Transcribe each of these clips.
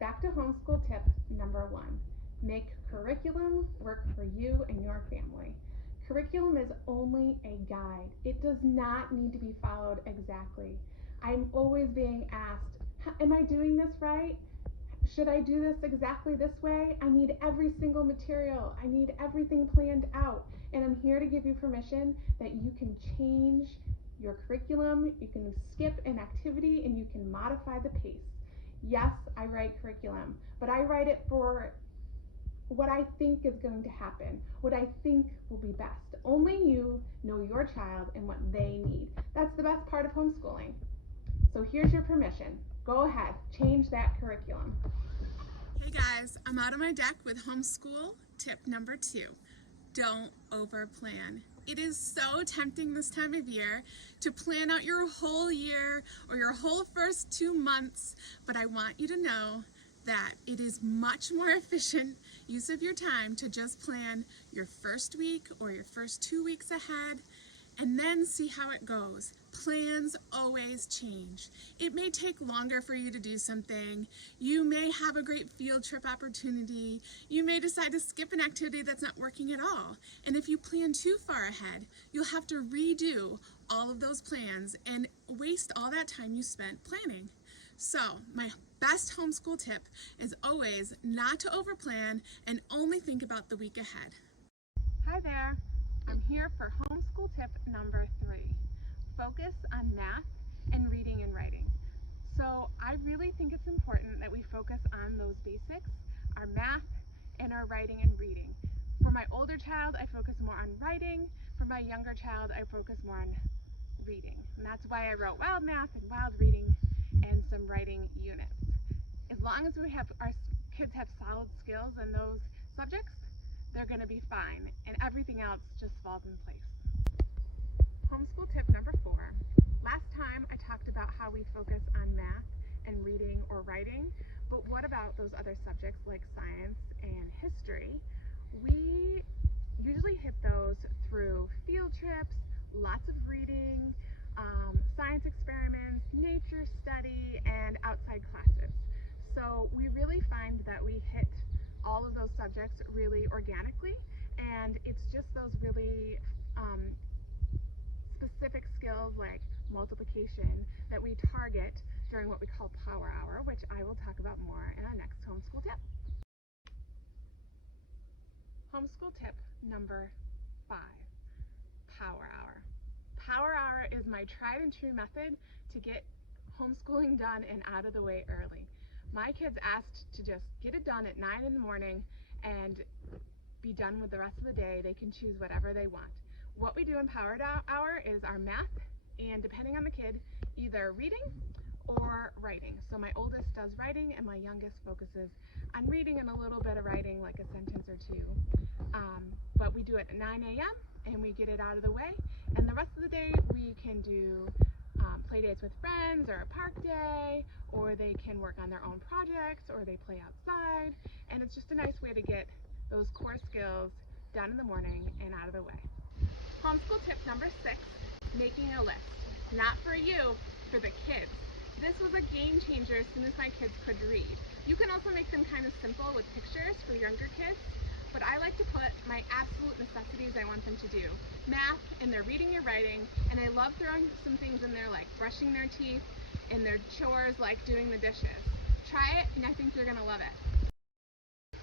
Back to homeschool tip number 1. Make curriculum work for you and your family. Curriculum is only a guide. It does not need to be followed exactly. I'm always being asked, am I doing this right? Should I do this exactly this way? I need every single material. I need everything planned out. And I'm here to give you permission that you can change your curriculum, you can skip an activity, and you can modify the pace. Yes, I write curriculum, but I write it for what I think is going to happen, what I think will be best. Only you know your child and what they need. That's the best part of homeschooling. So here's your permission. Go ahead, change that curriculum. Hey guys, I'm out of my deck with homeschool tip number 2. Don't overplan. It is so tempting this time of year to plan out your whole year or your whole first 2 months, but I want you to know that it is much more efficient use of your time to just plan your first week or your first 2 weeks ahead and then see how it goes. Plans always change. It may take longer for you to do something. You may have a great field trip opportunity. You may decide to skip an activity that's not working at all. And if you plan too far ahead, you'll have to redo all of those plans and waste all that time you spent planning. So my best homeschool tip is always not to overplan and only think about the week ahead. Hi there. I'm here for homeschool tip number 3. Focus on math and reading and writing. So I really think it's important that we focus on those basics, our math and our writing and reading. For my older child, I focus more on writing. For my younger child, I focus more on reading. And that's why I wrote wild math and wild reading and some writing units. As long as our kids have solid skills in those subjects, they're going to be fine, and everything else just falls in place. Homeschool tip number 4. Last time I talked about how we focus on math and reading or writing, but what about those other subjects like science and history? We usually hit those through field trips, lots of reading, science experiments, nature study, and outside classes. So we really find that we hit all of those subjects really organically, and it's just those really specific skills like multiplication that we target during what we call Power Hour, which I will talk about more in our next homeschool tip. Homeschool tip number 5, Power Hour. Power Hour is my tried and true method to get homeschooling done and out of the way early. My kids asked to just get it done at 9 in the morning and be done with the rest of the day. They can choose whatever they want. What we do in Power Hour is our math, and depending on the kid, either reading or writing. So my oldest does writing and my youngest focuses on reading and a little bit of writing, like a sentence or two. But we do it at 9 a.m. and we get it out of the way, and the rest of the day we can do play dates with friends or a park day, or they can work on their own projects, or they play outside, and it's just a nice way to get those core skills done in the morning and out of the way. Homeschool tip number 6, making a list. Not for you, for the kids. This was a game changer as soon as my kids could read. You can also make them kind of simple with pictures for younger kids, but I like to put my absolute necessities I want them to do. Math, and their reading and writing, and I love throwing some things in there like brushing their teeth and their chores like doing the dishes. Try it, and I think you're going to love it.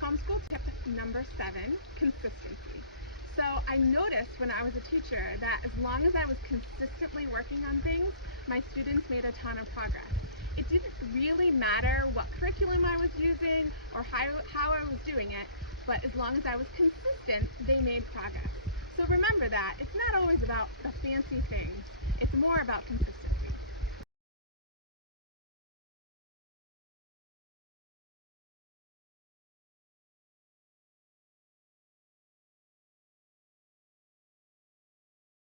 Homeschool tip number 7, consistency. So I noticed when I was a teacher that as long as I was consistently working on things, my students made a ton of progress. It didn't really matter what curriculum I was using or how I was doing it, but as long as I was consistent, they made progress. So remember that it's not always about the fancy things, it's more about consistency.